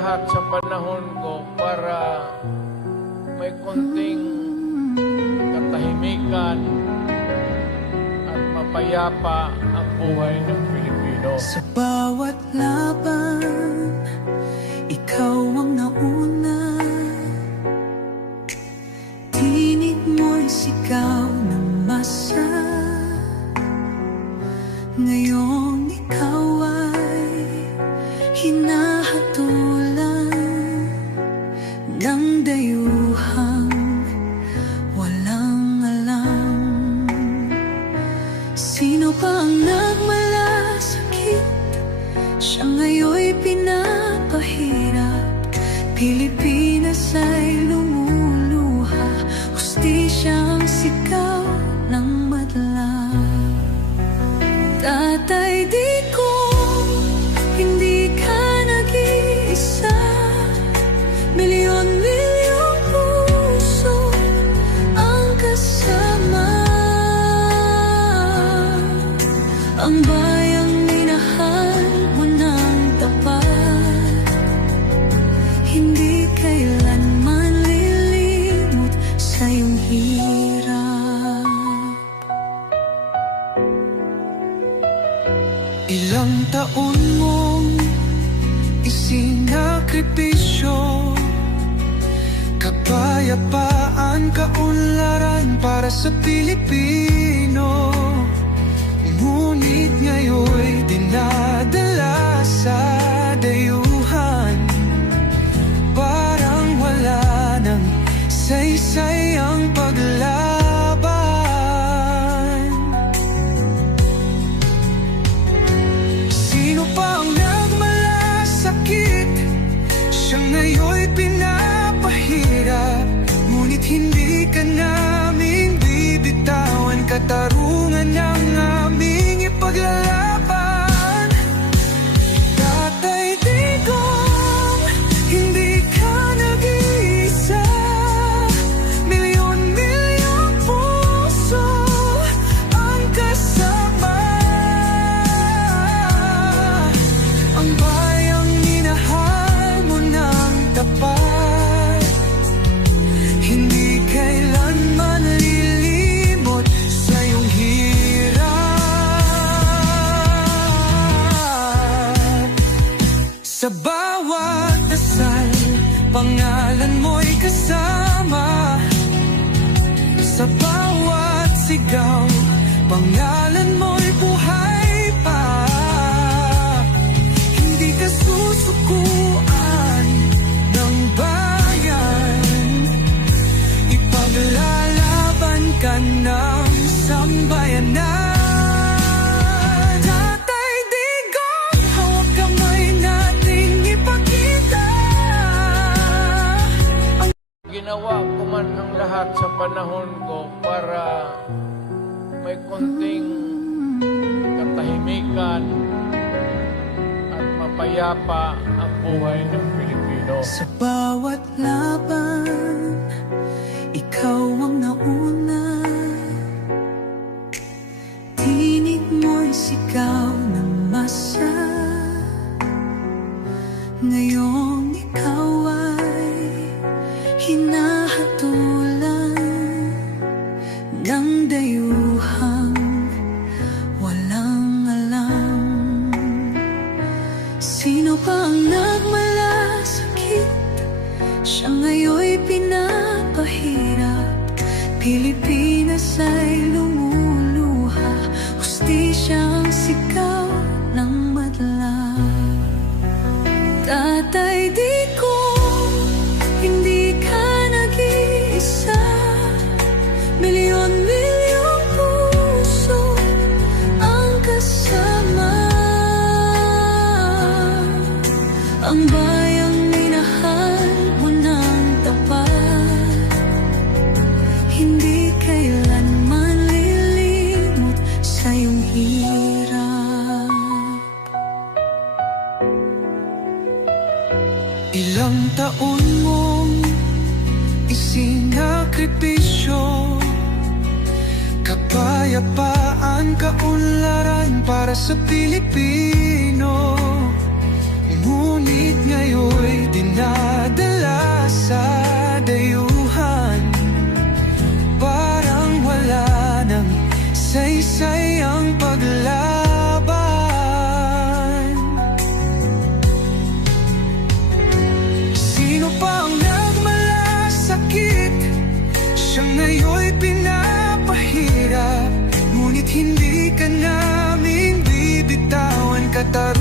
lahat sa panahon ko para may konting katahimikan at mapayapa ang buhay ng Pilipino. Sa bawat laban, ikaw ang nauna. Tinig mo'y sigaw ng masa. Ngayong ikaw ay hinahatulan ng dayuhang walang alam. Sino pa ang nagmalasakit? Siya ngayon'y pinapahirap. Pilipinas ay lumuluha. Hustisyang sigaw ng madla. Tatay, di ko hindi ka nag-iisa. Milyon-milyong puso ang kasama. Ang bayang minahal mo ng tapat, hindi kailanman lilimot sa iyong hirap. Ilang taon mong isinakripisyo, kapayapaan, kaunlaran para sa Pilipino. Ngunit ngayon'y dinadala sa dayuhan. Parang wala nang saysay ang paglaban. Sino pa ang nagmalasakit? Siya ngayon'y pinapahirap. Ngunit hindi ka namin bibitawan. Katarungan ng aming ipaglalaban. Tatay Digong, hindi ka nag-iisa. Milyon-milyong puso ang kasama. Ang bayang minahal mo ng tapat, hindi kailanman lilimot sa iyong hirap. Sa bawat dasal, pangalan mo'y kasama. Sa bawat sigaw, pangalan mo'y buhay pa. Hindi ka susukuan ng bayan. Ipaglalaban ka ng sambayanan. Tatay Digong, hawak kamay nating ipakita. Ginawa ko man ang lahat sa panahon ko para may konting katahimikan at mapayapa ang buhay ng Pilipino. Sa bawat laban, ikaw ang nauna. Tinig mo'y sigaw ng masa. Ngayong ikaw ay hinahatulan ng dayuhang walang alam. Sino pa ang nagmalasakit? Siya ngayon'y pinapahirap. Pilipinas ay lumuluha. Hustisyang sigaw ng madla. Tatay, di ko hindi ka nag-iisa. Milyon-milyong puso ang kasama. Ang bayang minahal mo ng tapat, hindi kailanman lilimot sa iyong hirap. Ilang taon mong isinakripisyo, kapayapaan, kaunlaran para sa Pilipino. Ngunit ngayon'y tunay ang paglaban. Sino pa ang nagmalasakit? Siya ngayon'y pinapahirap, ngunit hindi ka namin bibitawan. Katarungan